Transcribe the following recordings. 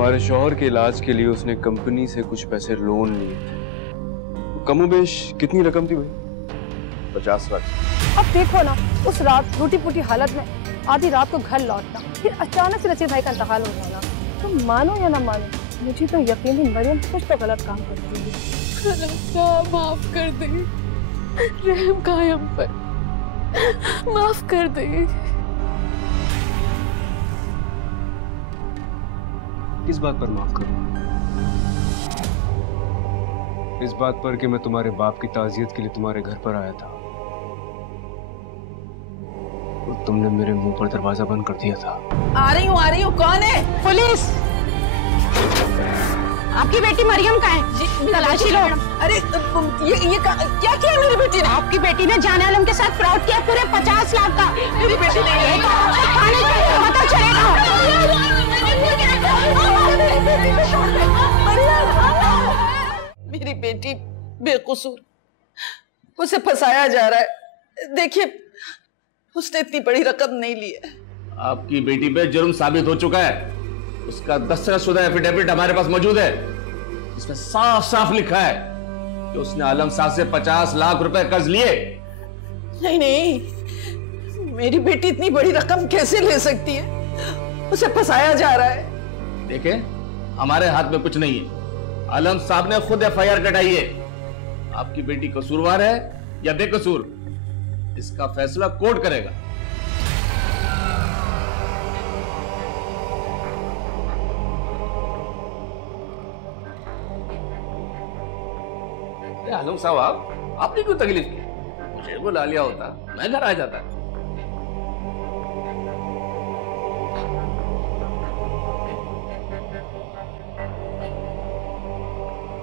तुम्हारे शौहर के इलाज के लिए उसने कंपनी से कुछ पैसे लोन लिए थे। कमोबेश कितनी रकम थी भाई? 50 लाख। अब देखो ना, उस रात टूटी फूटी हालत में आधी रात को घर लौटना, फिर अचानक से नसीर भाई का इंतकाल हो जाना। तो मानो या ना मानो, मुझे तो यकीन ही मरियम कुछ तो गलत काम करती है। अल्लाह माफ कर दे, रहम का हम पर, माफ कर दे। किस बात पर माफ करूं? इस बात पर कि मैं तुम्हारे बाप की ताज़ियत के लिए तुम्हारे घर पर आया था और तुमने मेरे मुंह पर दरवाजा बंद कर दिया था। आ रही हूँ। कौन है? पुलिस! आपकी बेटी मरियम कहाँ है? तलाशी लो। अरे ये क्या किया मेरी बेटी ने? आपकी बेटी ने जाने आलम के साथ फ्रॉड किया पूरे 50 लाख का। मेरी बेटी नहीं है। पता चलेगा। मेरी बेटी बेकसूर, उसे फंसाया जा रहा है। देखिए, उसने इतनी बड़ी रकम नहीं ली है। आपकी बेटी पे जुर्म साबित हो चुका है। उसका दस्तखतशुदा एफिडेविट हमारे पास मौजूद है। इसमें साफ साफ लिखा है कि उसने आलम साहब से 50 लाख रुपए कर्ज लिए। नहीं, मेरी बेटी इतनी बड़ी रकम कैसे ले सकती है? उसे फंसाया जा रहा है। देखे, हमारे हाथ में कुछ नहीं है। आलम साहब ने खुद FIR कटाई है। आपकी बेटी कसूरवार है या बेकसूर, इसका फैसला कोर्ट करेगा। आलम साहब, आपने क्यों तकलीफ की? मुझे बुला लिया होता, मैं घर आ जाता।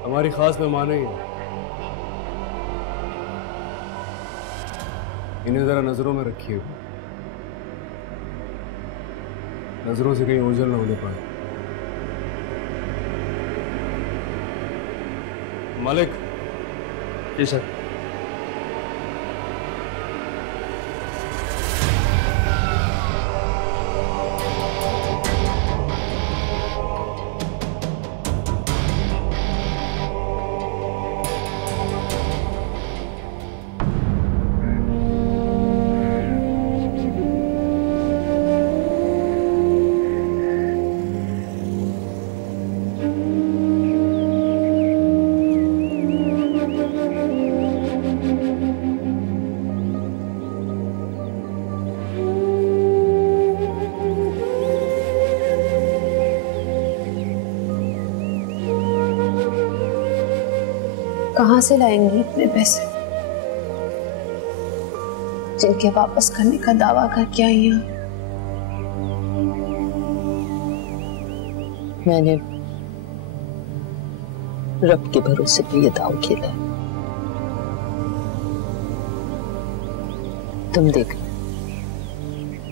हमारी खास मेहमान है। इन्हें जरा नजरों में रखिए, नजरों से कहीं ओझल ना होने पाए। मालिक। जी सर। कहाँ से लाएंगी इतने पैसे जिनके वापस करने का दावा करके आई हैं? मैंने रब के भरोसे पे ये दाव खेला है। तुम देख,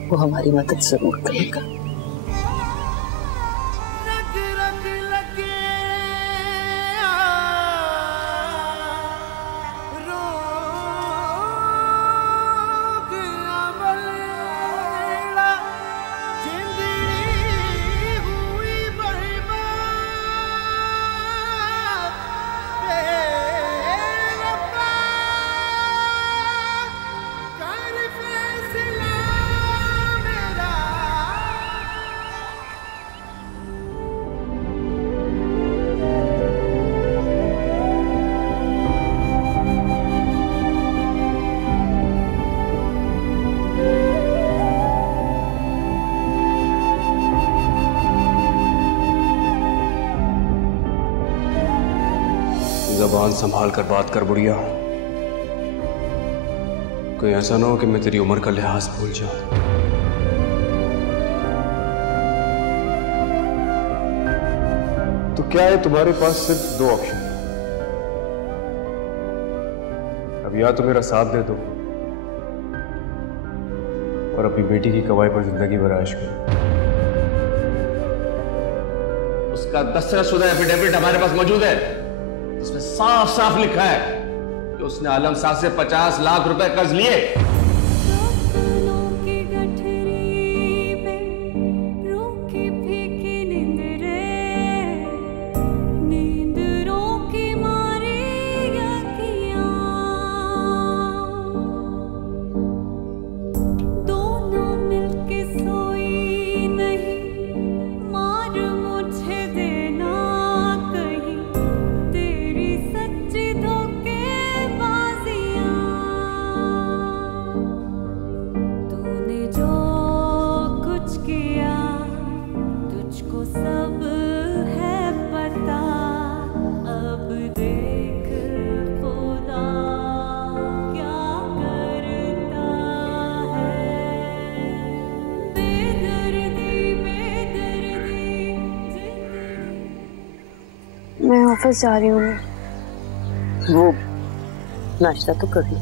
वो हमारी मदद जरूर करेगा। ज़बान संभाल कर बात कर बुढ़िया, कोई ऐसा ना हो कि मैं तेरी उम्र का लिहाज भूल जाऊं। तो क्या है, तुम्हारे पास सिर्फ 2 ऑप्शन। अब या तो मेरा साथ दे दो और अपनी बेटी की कमाई पर जिंदगी भर ऐश करो। उसका दस्तखतशुदा एफिडेविट हमारे पास मौजूद है। इसमें साफ साफ लिखा है कि उसने आलम साहब से 50 लाख रुपए कर्ज लिए। जो कुछ किया तुझको सब है पता, अब देख खुदा क्या करता है। बेदर्दी बेदर्दी मैं ऑफिस जा रही हूँ। वो नाश्ता तो कर लो।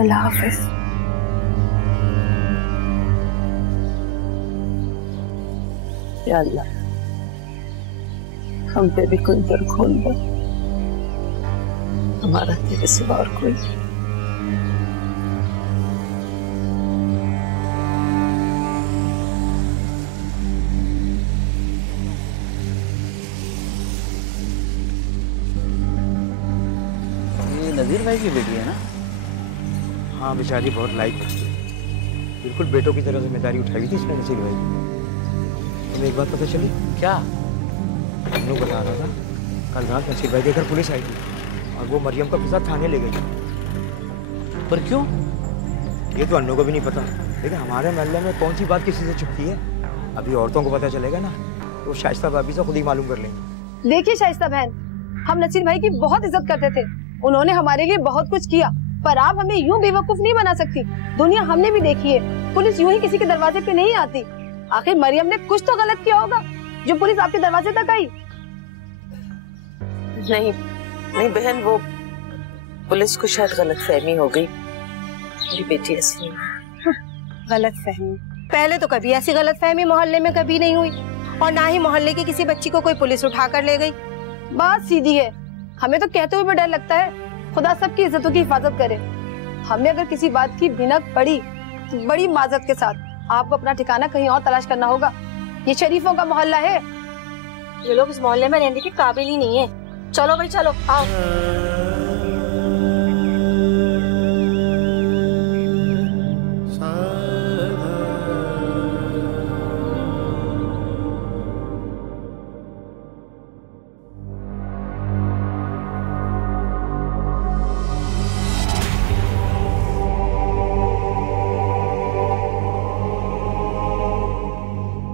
अल्लाह हाफिज। या अल्लाह, हम पे भी कोई दर खोल दो, हमारा तेरे सिवा और कोई। ये नजीर भाई की बेटी है ना? हाँ बेचारी बहुत लाइक करती है, बिल्कुल बेटों की तरह जिम्मेदारी उठाई थी इसने नसीर भाई। तुम्हें एक बात पता चली? क्या? अन्नू बता रहा था कल रात नसीर भाई के घर पुलिस आई थी और वो मरियम का पिता थाने ले गई। पर क्यों? ये तो अन्नू को भी नहीं पता, लेकिन हमारे मोहल्ले में कौन सी बात किसी से छुपती है। अभी औरतों को पता चलेगा ना तो शाइस्ता भाभी से खुद ही मालूम कर लेंगे। देखिए शाइस्ता बहन, हम नसीर भाई की बहुत इज्जत करते थे, उन्होंने हमारे लिए बहुत कुछ किया, पर आप हमें यूं बेवकूफ नहीं बना सकती। दुनिया हमने भी देखी है, पुलिस यूं ही किसी के दरवाजे पे नहीं आती। आखिर मरियम ने कुछ तो गलत किया होगा जो पुलिस आपके दरवाजे तक आई। नहीं नहीं बहन, वो पुलिस को शायद गलतफहमी हो गई, मेरी बेटी ऐसी नहीं। गलतफहमी? पहले तो कभी ऐसी गलतफहमी मोहल्ले में कभी नहीं हुई, और ना ही मोहल्ले की किसी बच्ची को कोई पुलिस उठा कर ले गई। बात सीधी है, हमें तो कहते हुए भी डर लगता है। खुदा सबकी इज्जतों की हिफाजत करे। हमें अगर किसी बात की भिनक पड़ी तो बड़ी माजरत के साथ आपको अपना ठिकाना कहीं और तलाश करना होगा। ये शरीफों का मोहल्ला है, ये लोग इस मोहल्ले में रहने के काबिल ही नहीं है। चलो भाई चलो, आओ।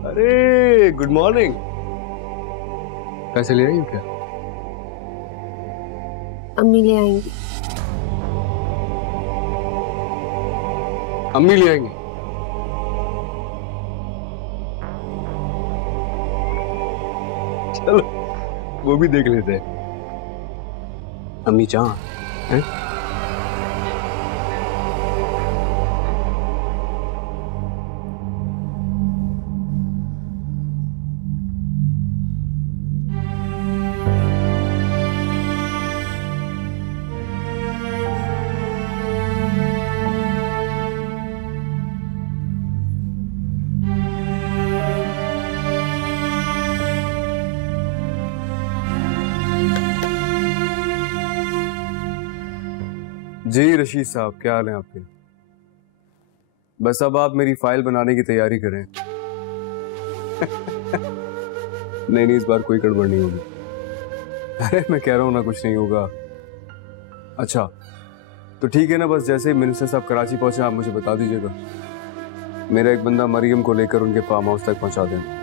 अरे गुड मॉर्निंग। पैसे ले आई हो क्या? अम्मी ले आएंगी। अम्मी ले आएंगी? चलो वो भी देख लेते हैं। अम्मी जहाँ हैं? जी रशीद साहब, क्या हाल है आपके? बस अब आप मेरी फाइल बनाने की तैयारी करें। नहीं, इस बार कोई गड़बड़ नहीं होगी। अरे मैं कह रहा हूं ना, कुछ नहीं होगा। अच्छा तो ठीक है ना, बस जैसे ही मिनिस्टर साहब कराची पहुंचे आप मुझे बता दीजिएगा। मेरा एक बंदा मरियम को लेकर उनके फार्म हाउस तक पहुंचा देना।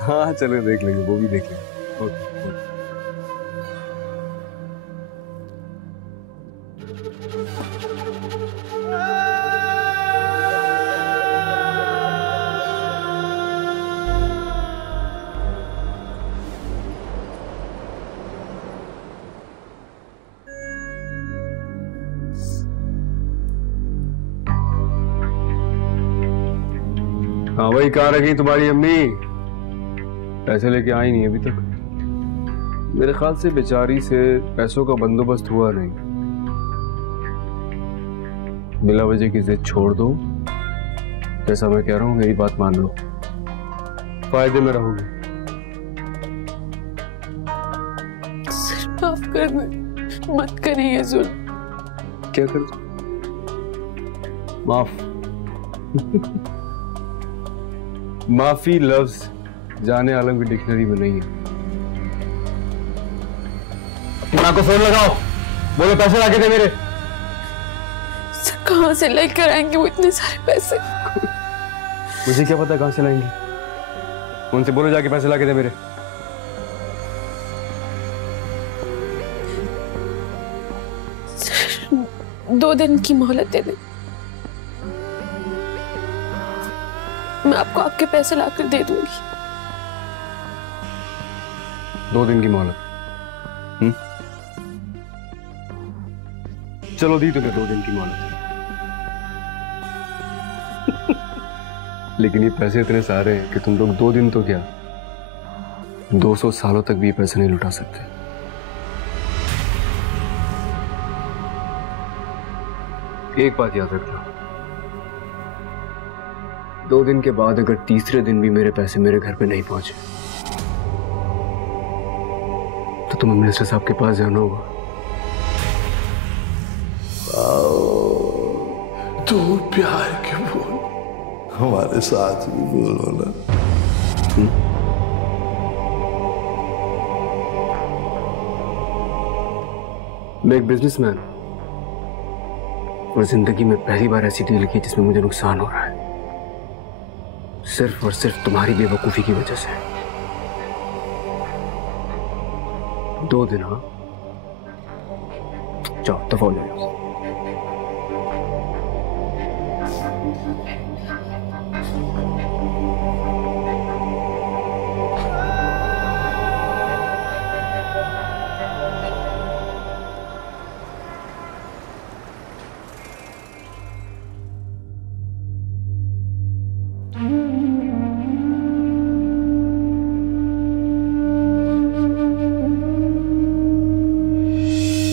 हाँ चलो देख लेंगे, वो भी देख लेंगे। ओके। हाँ भाई, कहाँ रखी तुम्हारी अम्मी? पैसे लेके आई नहीं अभी तक। मेरे ख्याल से बेचारी से पैसों का बंदोबस्त हुआ नहीं। बिला वजह की जिद छोड़ दो, जैसा मैं कह रहा हूँ मेरी बात मान लो, फायदे में रहोगे। माफ कर दे, मत करिए जुल्म। क्या कर? माफ? माफी लफ्ज जाने आलम की डिक्शनरी में नहीं है। माँ को फोन लगाओ, बोलो पैसे लाके दे मेरे। सर कहाँ से लेकर आएंगे वो इतने सारे पैसे? मुझे क्या पता कहाँ से लाएंगे, उनसे बोलो जाके पैसे लाके दे मेरे। सर 2 दिन की मोहलत दे दें, मैं आपको आपके पैसे लाकर दे दूंगी। 2 दिन की मोहलत? चलो दी तुमने 2 दिन की मोहलत। लेकिन ये पैसे इतने सारे हैं कि तुम लोग 2 दिन तो क्या 200 सालों तक भी ये पैसे नहीं लुटा सकते। एक बात याद रखना, 2 दिन के बाद अगर तीसरे दिन भी मेरे पैसे मेरे घर पे नहीं पहुंचे तो तुम्हें मिनिस्टर साहब के पास जाना होगा। तू प्यार के बोल, हमारे साथ भी बोलो ना। मैं एक बिजनेसमैन और जिंदगी में पहली बार ऐसी डील की जिसमें मुझे नुकसान हो रहा है, सिर्फ और सिर्फ तुम्हारी बेवकूफी की वजह से। 2 दिन? हाँ, जाओ दफा हो जाओ।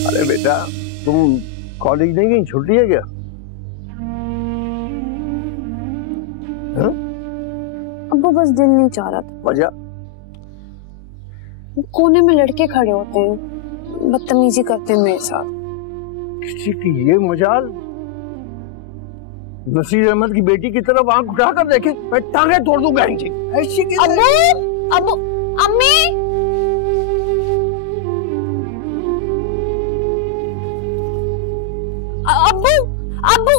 अरे बेटा, तुम कॉलेज नहीं गई? छुट्टी है क्या? अब्बू बस दिल नहीं चाह रहा था। वजह? कोने में लड़के खड़े होते हैं, बदतमीजी करते हैं मेरे साथ। किसी की ये मजाल? नसीर अहमद की बेटी की तरफ आंख उठाकर देखे, मैं टांगे तोड़ दूंगा इनकी। ऐसी की अब्बू, अब्बू, अम्मी। अब्बू, अब्बू।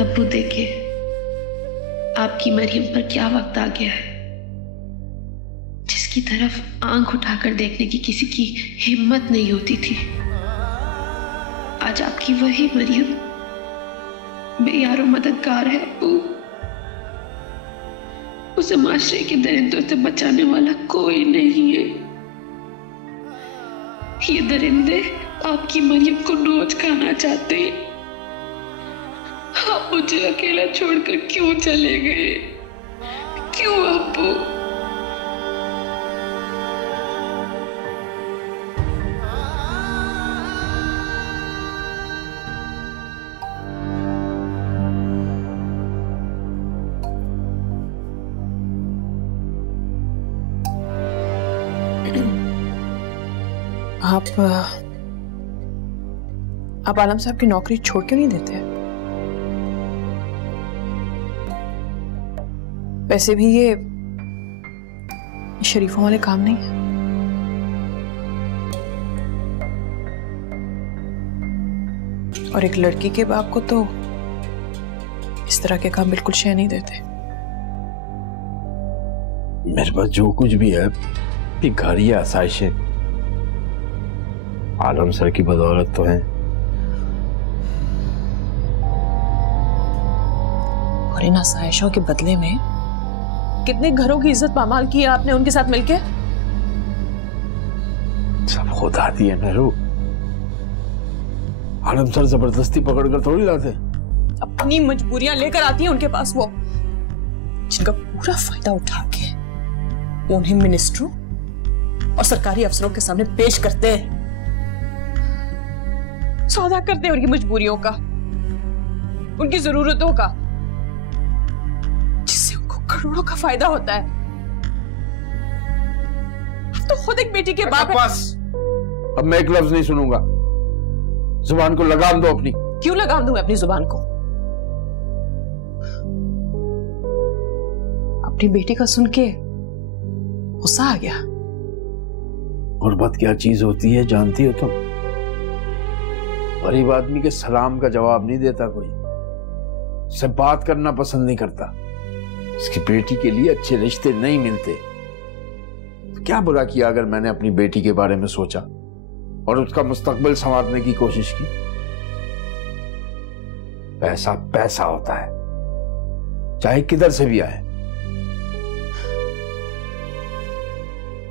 अब्बू देखिए, आपकी मरियम पर क्या वक्त आ गया है, जिसकी तरफ आंख उठाकर देखने की किसी की हिम्मत नहीं होती थी। आज आपकी वही मरियम बेयारो मददगार है। अब्बू, उसे माशरे के दरिंदों से बचाने वाला कोई नहीं है। ये दरिंदे आपकी मरियम को नोच खाना चाहते हैं। आप मुझे अकेला छोड़कर क्यों चले गए? क्यों अब्बू? आप आलम साहब की नौकरी छोड़ क्यों नहीं देते? वैसे भी ये शरीफों वाले काम नहीं है। और एक लड़की के बाप को तो इस तरह के काम बिल्कुल शय नहीं देते। मेरे पास जो कुछ भी है ये घर या आसाइशें आलम सर की बदौलत तो है। और इन आसाइशों के बदले में कितने घरों की इज्जत पामाल की है आपने उनके साथ मिलके? सब खुदा दी है मेरू। आलम सर जबरदस्ती पकड़कर थोड़ी लाते। अपनी मजबूरियां लेकर आती हैं उनके पास वो, जिनका पूरा फायदा उठा के वो उन्हें मिनिस्टरों और सरकारी अफसरों के सामने पेश करते हैं, सौदा करते हैं उनकी मजबूरियों का, उनकी जरूरतों का, जिससे उनको करोड़ों का फायदा होता है। तो खुद एक बेटी के बाप है। बस, अब मैं एक लफ्ज नहीं सुनूंगा। जुबान को लगाम दो अपनी। क्यों लगाम दूं मैं अपनी जुबान को? अपनी बेटी का सुन के गुस्सा आ गया। गुर्बत क्या चीज होती है जानती हो तुम? गरीब आदमी के सलाम का जवाब नहीं देता कोई, उससे बात करना पसंद नहीं करता, उसकी बेटी के लिए अच्छे रिश्ते नहीं मिलते। क्या बुरा किया अगर मैंने अपनी बेटी के बारे में सोचा और उसका मुस्तकबिल संवारने की कोशिश की? पैसा पैसा होता है, चाहे किधर से भी आए।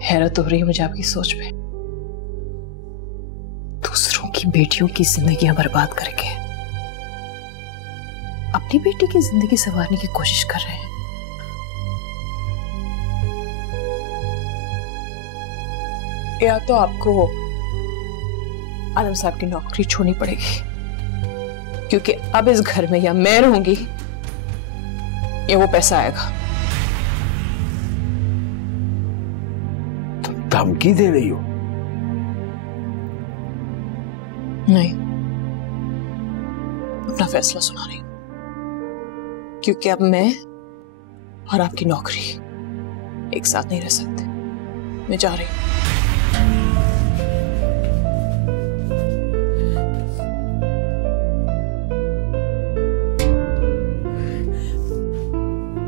हैरत हो रही है मुझे आपकी सोच पे। दूसरों की बेटियों की जिंदगियां बर्बाद करके अपनी बेटी की जिंदगी संवारने की कोशिश कर रहे हैं। या तो आपको आलम साहब की नौकरी छोड़नी पड़ेगी, क्योंकि अब इस घर में या मैं रहूंगी या वो पैसा आएगा। तुम धमकी दे रही हो? नहीं, अपना फैसला सुना रही हूं, क्योंकि अब मैं और आपकी नौकरी एक साथ नहीं रह सकते। मैं जा रही हूं।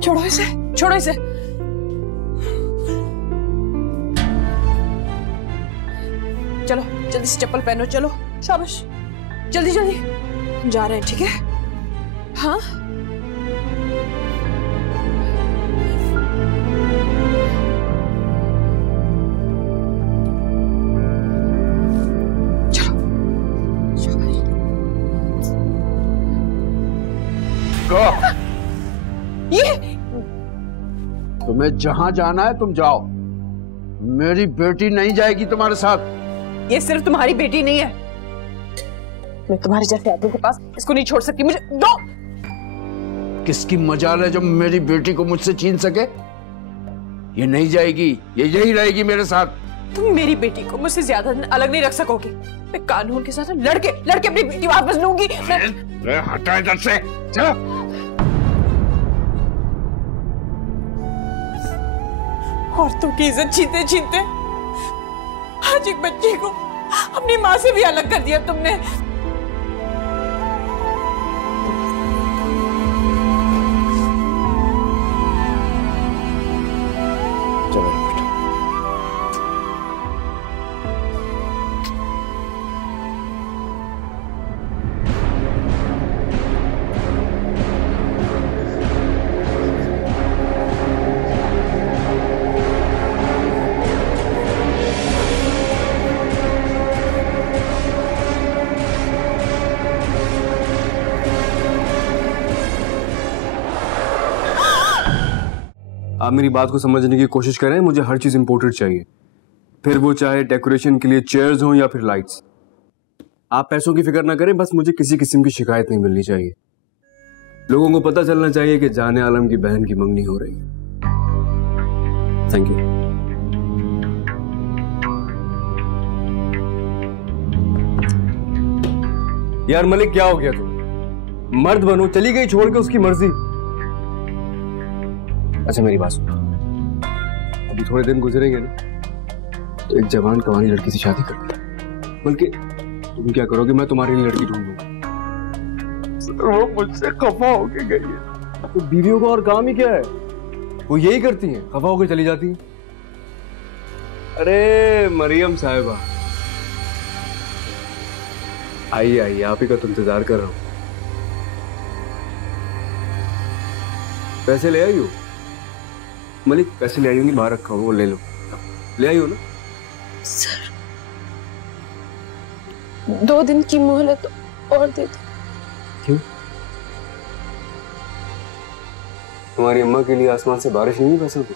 छोड़ो इसे, छोड़ो इसे। चलो जल्दी से चप्पल पहनो, चलो शाबाश, जल्दी जल्दी। हम जा रहे हैं, ठीक है? हाँ ये तुम्हें जहां जाना है तुम जाओ, मेरी बेटी नहीं जाएगी तुम्हारे साथ। ये सिर्फ तुम्हारी बेटी नहीं है, मैं तुम्हारे जैसे आदमी के पास इसको नहीं छोड़ सकती। मुझे दो। किसकी मजाल है जो मेरी बेटी को मुझसे छीन सके? ये नहीं जाएगी, ये यही रहेगी मेरे साथ। तुम मेरी बेटी को मुझसे ज्यादा अलग नहीं रख सकोगे। मैं कानून के साथ लड़के अपनी बेटी वापस लूंगी। हटा इधर से, चलो। औरतों की इज्जत छीनते छीनते आज एक बच्चे को अपनी माँ से भी अलग कर दिया तुमने। आप मेरी बात को समझने की कोशिश करें। मुझे हर चीज इंपोर्टेड चाहिए, फिर वो चाहे डेकोरेशन के लिए चेयर्स हो या फिर लाइट्स। आप पैसों की फिक्र ना करें, बस मुझे किसी किस्म की शिकायत नहीं मिलनी चाहिए। लोगों को पता चलना चाहिए कि जाने आलम की बहन की मंगनी हो रही है। Thank you. यार मलिक, क्या हो गया तुम? मर्द बनो, चली गई छोड़ के उसकी मर्जी। अच्छा मेरी बात सुनो, अभी थोड़े दिन गुजरेंगे ना तो एक जवान कवानी लड़की से शादी कर देना। बल्कि तुम क्या करोगे, मैं तुम्हारे लिए लड़की ढूंढूंगा। वो मुझसे खफा होके गई है। तो बीवियों का और काम ही क्या है, वो यही करती हैं, खफा होके चली जाती हैं। अरे मरियम साहिबा, आइए आइए, आप ही का तो इंतजार कर रहा हूं। पैसे ले आई हो? मलिक पैसे ले आई होंगी, बाहर रखा हो, वो ले लो। ले आई हो ना? सर 2 दिन की मोहलत और दे दो। क्यों? तुम्हारी अम्मा के लिए आसमान से बारिश नहीं बरसती?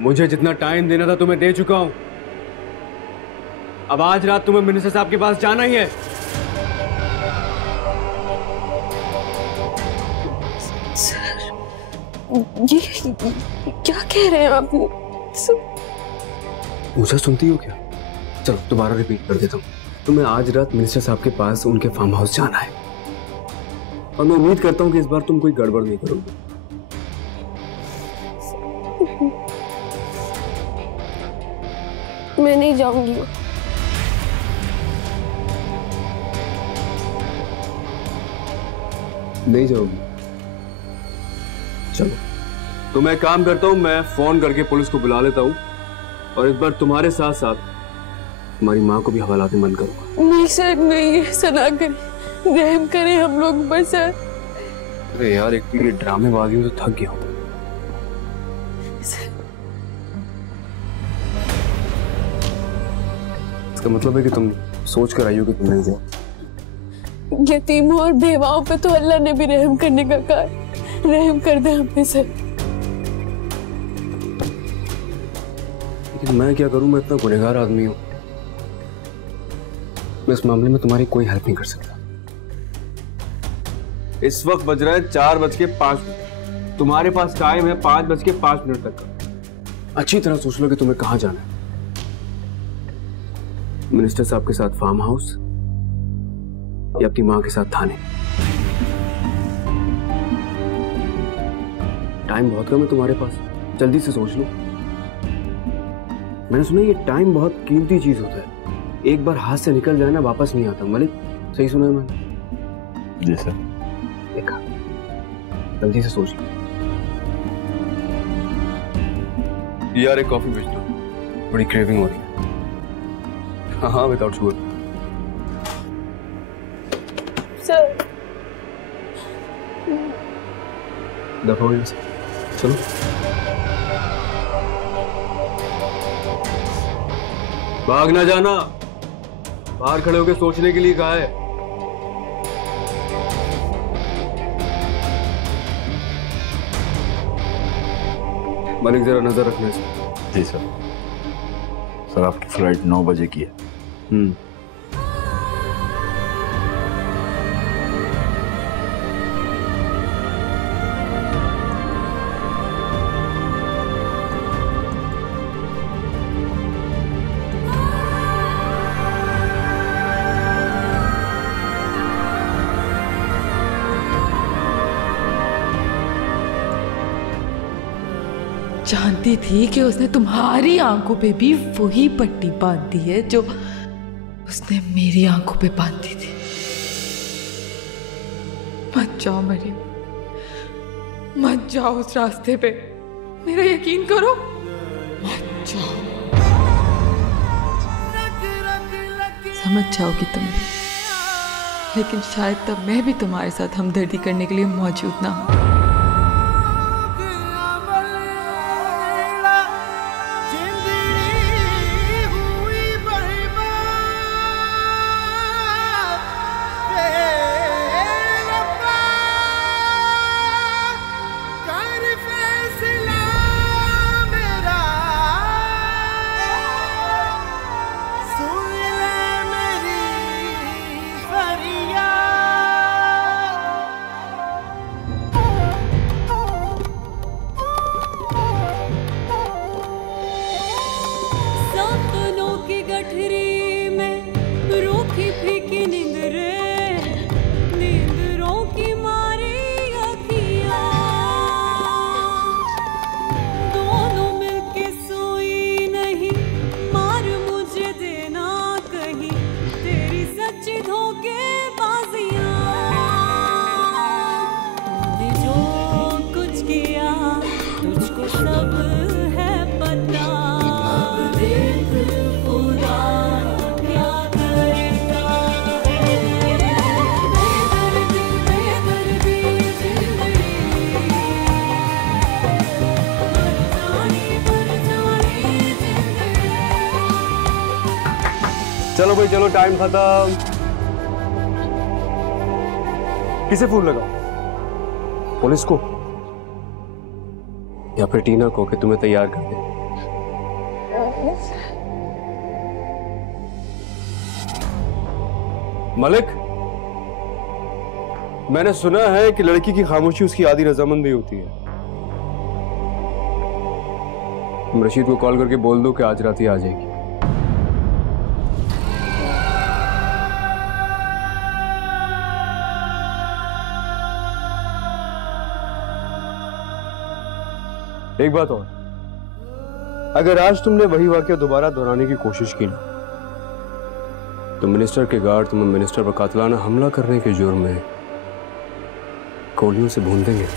मुझे जितना टाइम देना था तुम्हें दे चुका हूं। अब आज रात तुम्हें मिनिस्टर साहब के पास जाना ही है। ये क्या कह रहे हैं आप? मुझे सुनती हो क्या? चलो दोबारा रिपीट कर देता हूँ। तुम्हें आज रात मिनिस्टर साहब के पास उनके फार्म हाउस जाना है। और मैं उम्मीद करता हूँ कि इस बार तुम कोई गड़बड़ नहीं करोगे। मैं नहीं जाऊंगी। नहीं जाओगी? चलो, तो मैं काम करता हूँ, मैं फोन करके पुलिस को बुला लेता हूँ और इस बार तुम्हारे साथ साथ तुम्हारी माँ को भी हवालाते बंद करूंगा। नहीं सर, नहीं, ऐसा ना करें, रहम करें हम लोग पर सर। अरे यार, एक तो ये ड्रामेबाजी में तो थक गया हूँ। इसका मतलब है कि तुम सोच कर आई हो कि तुम नहीं जाओ। यतीमों और बेवाओं पे तो अल्लाह ने भी रहम करने का कहा, रहम कर दे हम पे सर। लेकिन मैं क्या करूं, मैं इतना गुनहगार आदमी हूं, मैं इस मामले में तुम्हारी कोई हेल्प नहीं कर सकता। इस वक्त बज रहा है 4:05। तुम्हारे पास टाइम है 5:05 तक का। अच्छी तरह सोच लो कि तुम्हें कहां जाना है। मिनिस्टर साहब के साथ फार्म हाउस या अपनी मां के साथ थाने। टाइम बहुत कम है तुम्हारे पास, जल्दी से सोच लो। मैंने सुना ये टाइम बहुत कीमती चीज होता है, एक बार हाथ से निकल जाए ना वापस नहीं आता। मलिक, सही सुना है मैंने? जी सर। देखा, जल्दी से सोच लो। यार एक कॉफी भेज दो, बड़ी क्रेविंग हो रही है। हाँ, विदाउट शुगर। सर दफा हो से चलो। भाग ना जाना, बाहर खड़े होकर सोचने के लिए कहा है। मलिक, जरा नजर रखना चाहिए। जी सर। सर, आपकी फ्लाइट 9 बजे की है। जानती थी कि उसने तुम्हारी आंखों पे भी वही पट्टी बांध दी है जो उसने मेरी आंखों पे बांधी थी। मत जाओ मरियम, मत जाओ उस रास्ते पे, मेरा यकीन करो, मत जाओ। समझ जाओगी तुम भी, लेकिन शायद तब मैं भी तुम्हारे साथ हमदर्दी करने के लिए मौजूद ना हूं। चलो भाई चलो, टाइम खत्म। किसे फोन लगाओ? पुलिस को या फिर टीना को कि तुम्हें तैयार कर दे? मलिक, मैंने सुना है कि लड़की की खामोशी उसकी आधी रजामंदी होती है। तुम रशीद को कॉल करके बोल दो कि आज रात ही आ जाएगी। एक बात और, अगर आज तुमने वही वाकया दोबारा दोहराने की कोशिश की ना, तो मिनिस्टर के गार्ड तुम्हें मिनिस्टर पर कातिलाना हमला करने के जुर्म में गोलियों से भून देंगे।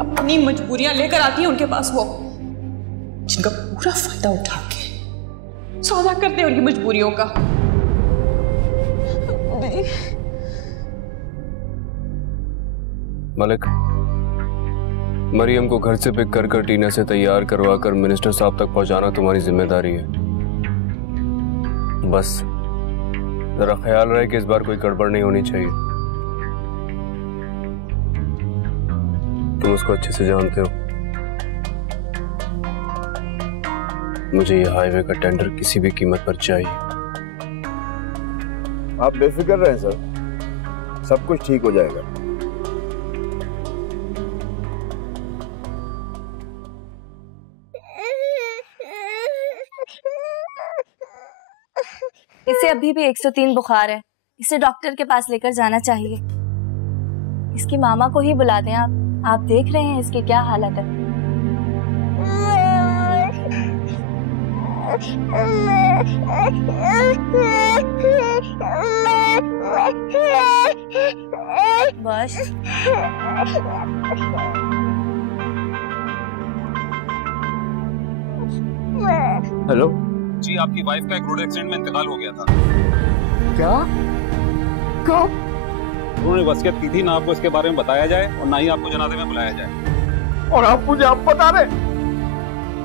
अपनी मजबूरियां लेकर आती है उनके पास वो, जिनका पूरा फायदा उठा के सौदा करते हैं उनकी मजबूरियों का। मलिक, मरियम को घर से पिक कर टीना से तैयार करवा कर मिनिस्टर साहब तक पहुंचाना तुम्हारी जिम्मेदारी है। बस जरा ख्याल रहे कि इस बार कोई गड़बड़ नहीं होनी चाहिए। तुम उसको अच्छे से जानते हो। मुझे ये हाईवे का टेंडर किसी भी कीमत पर चाहिए। आप बेफिक्र रहें सर, सब कुछ ठीक हो जाएगा। इसे अभी भी 103 बुखार है, इसे डॉक्टर के पास लेकर जाना चाहिए। इसकी मामा को ही बुला दें आप देख रहे हैं इसकी क्या हालत है। बस हेलो जी, आपकी वाइफ का एक रोड एक्सीडेंट में इंतकाल हो गया था। क्या? कब? उन्होंने वसीयत की थी ना आपको इसके बारे में बताया जाए और ना ही आपको जनाजे में बुलाया जाए। और आप मुझे अब बता रहे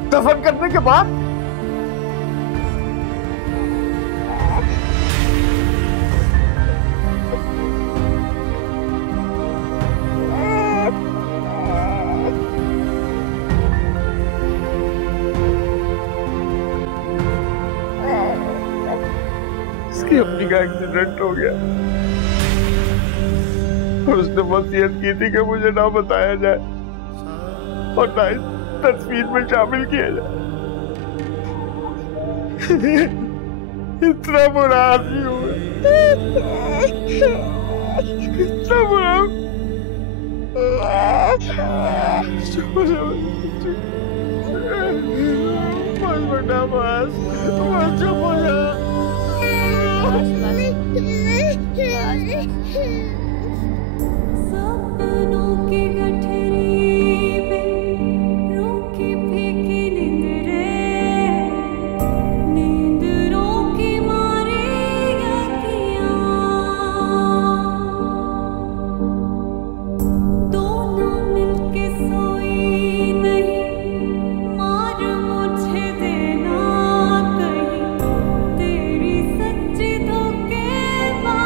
दफन करने के बाद? इसकी अपनी का एक्सीडेंट हो गया और उसने वसीयत की थी कि मुझे ना बताया जाए और ना इस तस्वीर में शामिल किया जाए। इतना बुरा आदमी हूँ, इतना बुरा। बस बेटा बस चुप हो जा। सपनों की गठरी में रोकी फेंकी नींद रे, नींद रोकी मारे अखियां, दोनों मिलके सोई नहीं, मार मुझे देना कहीं तेरी सच्ची धोखेबाजियां।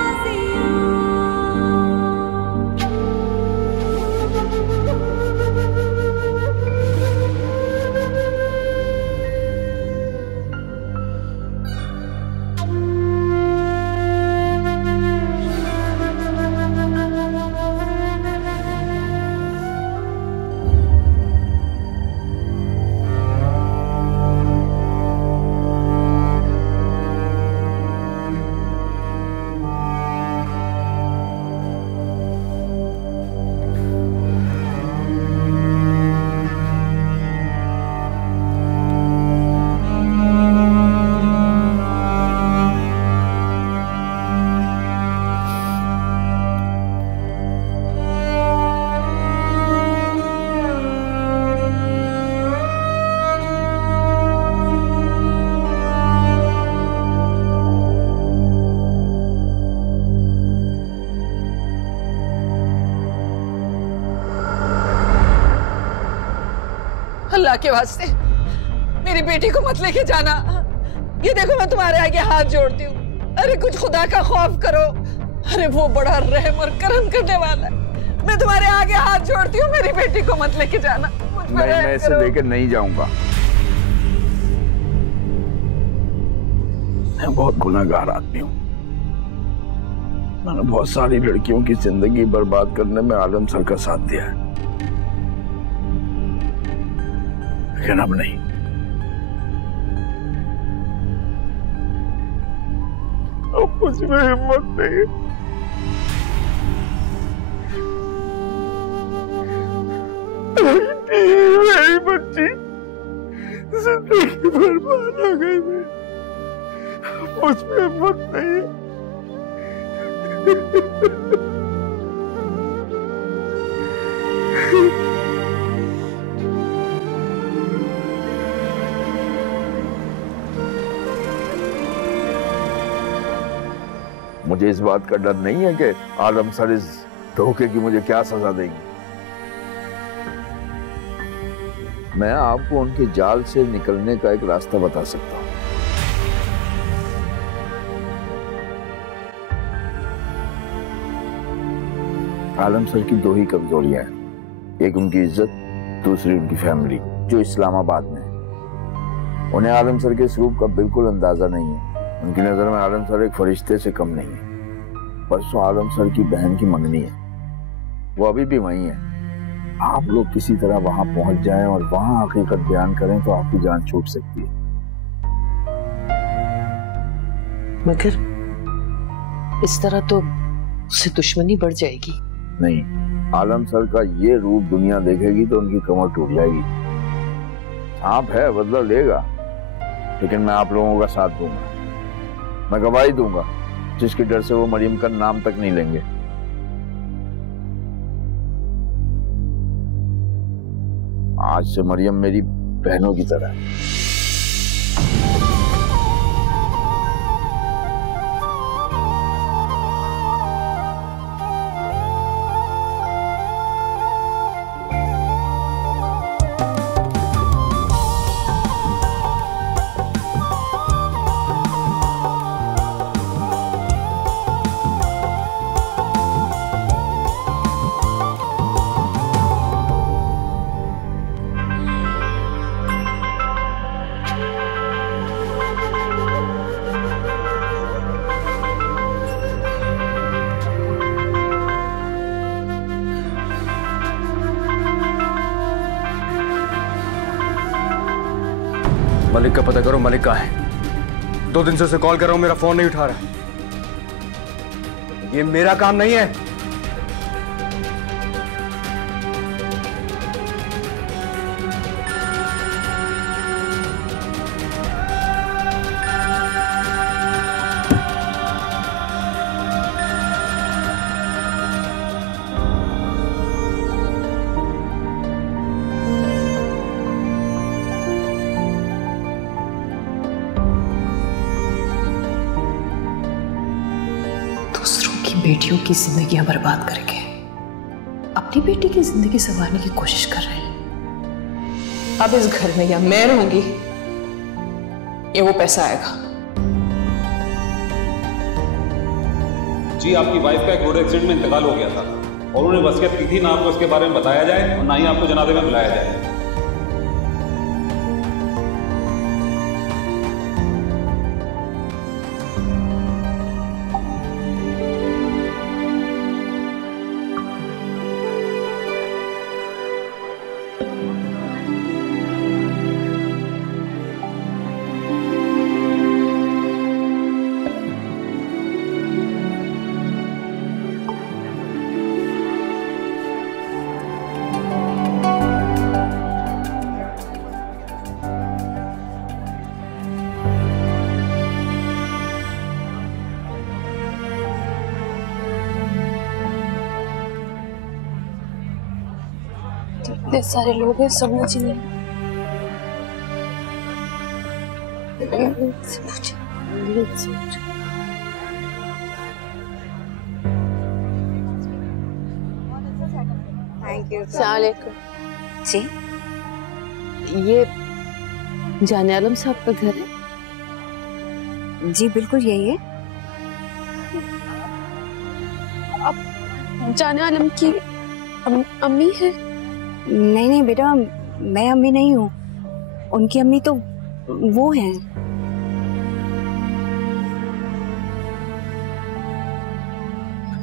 अल्लाह के वास्ते मेरी बेटी को मत लेके जाना। ये देखो मैं तुम्हारे आगे हाथ जोड़ती हूँ, अरे कुछ खुदा का खौफ करो। अरे वो बड़ा रहम और करम करने वाला है। मैं तुम्हारे आगे हाथ जोड़ती हूँ, मेरी बेटी को मत लेके जाना। मैं इसे लेकर नहीं जाऊंगा। मैं बहुत गुनाहगार आदमी हूँ। मैंने बहुत सारी लड़कियों की जिंदगी बर्बाद करने में आलम सर का साथ दिया है, लेकिन अब नहीं। अब मुझमें हिम्मत नहीं। मेरी बच्ची जिंदगी बर्बाद हो गई। मुझमें हिम्मत नहीं है। मुझे इस बात का डर नहीं है कि आलम सर इस धोखे की मुझे क्या सजा देंगे। मैं आपको उनके जाल से निकलने का एक रास्ता बता सकता हूं। आलम सर की दो ही कमजोरियां हैं, एक उनकी इज्जत, दूसरी उनकी फैमिली जो इस्लामाबाद में है। उन्हें आलम सर के स्वरूप का बिल्कुल अंदाजा नहीं है। उनकी नजर में आलम सर एक फरिश्ते से कम नहीं है। परसों आलम सर की बहन की मंगनी है, वो अभी भी वहीं है। आप लोग किसी तरह वहां पहुंच जाएं और वहां हकीकत बयान करें तो आपकी जान छूट सकती है। मगर इस तरह तो उससे दुश्मनी बढ़ जाएगी। नहीं, आलम सर का ये रूप दुनिया देखेगी तो उनकी कमर टूट जाएगी। सांप है, बदला लेगा, लेकिन मैं आप लोगों का साथ दूंगा। मैं गवाही दूंगा जिसके डर से वो मरियम का नाम तक नहीं लेंगे। आज से मरियम मेरी बहनों की तरह है। मलिक का पता करो, मलिक कहाँ है? 2 दिन से उसे कॉल कर रहा हूं, मेरा फोन नहीं उठा रहा है। ये मेरा काम नहीं है। बेटियों की जिंदगियां बर्बाद करके अपनी बेटी की जिंदगी संवारने की कोशिश कर रहे हैं। अब इस घर में या मैं रहूंगी या वो पैसा आएगा। जी, आपकी वाइफ का एक रोड एक्सीडेंट में इंतकाल हो गया था और उन्होंने वसीयत की थी ना आपको इसके बारे में बताया जाए और ना ही आपको जनाजे में बुलाया जाए। इतने सारे लोग हैं, समझ ही नहीं। जी, ये जाने आलम साहब का घर है? जी बिल्कुल यही है। अब जाने आलम की अम्मी है? नहीं नहीं बेटा, मैं अम्मी नहीं हूँ, उनकी अम्मी तो वो हैं।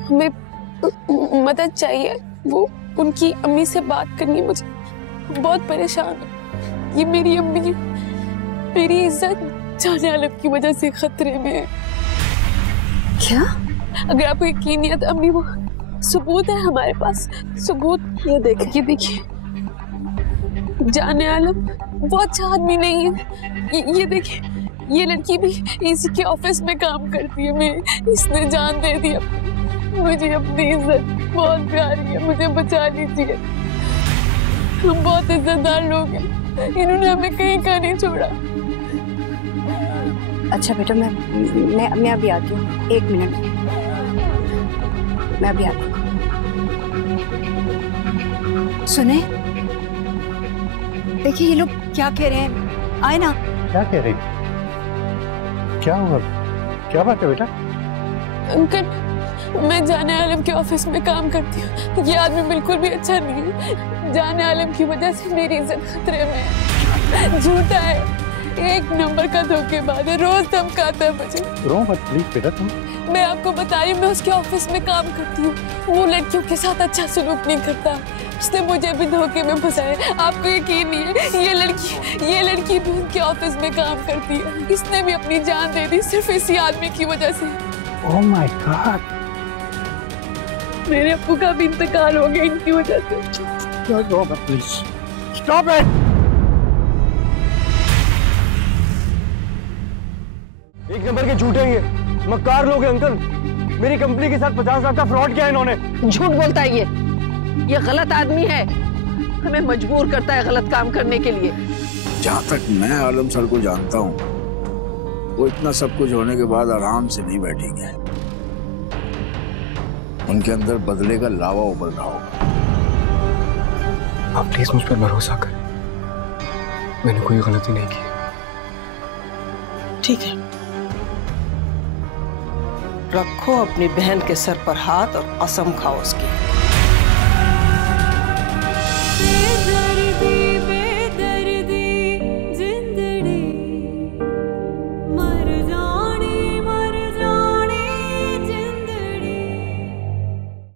हमें मदद चाहिए। वो उनकी अम्मी से बात करनी, मुझे बहुत परेशान हूँ। ये मेरी अम्मी है, मेरी इज्जत जाने आलम की वजह से खतरे में है। क्या? अगर आपको यकीन नहीं है तो अम्मी, वो सबूत है हमारे पास, सबूत। ये देखिए जाने आलम वो अच्छा आदमी नहीं है। ये देखिए, ये लड़की भी इसी के ऑफिस में काम करती है। मैं इसने जान दे दी। मुझे अपनी इज्जत बहुत प्यारी है, मुझे बचा लीजिए। हम बहुत इज्जतदार लोग हैं, इन्होंने हमें कहीं का नहीं छोड़ा। अच्छा बेटा, मैं अभी आती हूँ, 1 मिनट, मैं अभी आती हूँ। सुने, देखिए ये लोग क्या कह रहे हैं, आए ना। क्या कह रही? क्या हुआ? क्या बात है बेटा? अंकल, मैं जाने आलम के ऑफिस में काम करती हूँ। ये आदमी बिल्कुल भी अच्छा नहीं है। जाने आलम की वजह से मेरी इज्जत खतरे में है। झूठा है, 1 नंबर का धोखेबाज है, रोज धमकाता है मुझे। रो मत प्लीज बेटा तुम। मैं आपको बता रही हूँ, मैं उसके ऑफिस में काम करती हूँ। वो लड़कियों के साथ अच्छा सलूक नहीं करता। उसने मुझे भी धोखे में फंसाया। आपको यकीन नहीं है, ये लड़की भी उनके ऑफिस में काम करती है। इसने भी अपनी जान दे दी सिर्फ इसी आदमी की वजह से। ओह माय गॉड, मेरे अप्पू का भी इंतकाल हो गया इनकी वजह से। Please stop it. एक नंबर के झूठे ही है, मक्कार लोग हैं अंकल। मेरी कंपनी के साथ 50 लाख का फ्रॉड किया इन्होंने। झूठ बोलता है ये गलत आदमी है, हमें मजबूर करता है गलत काम करने के लिए। जहाँ तक मैं आलम सर को जानता हूँ, वो इतना सब कुछ होने के बाद आराम से नहीं बैठेंगे। उनके अंदर बदले का लावा उबल रहा होगा। आप प्लीज मुझ पर भरोसा करें, मैंने कोई गलती नहीं की। ठीक है, रखो अपनी बहन के सर पर हाथ और कसम खाओ उसकी।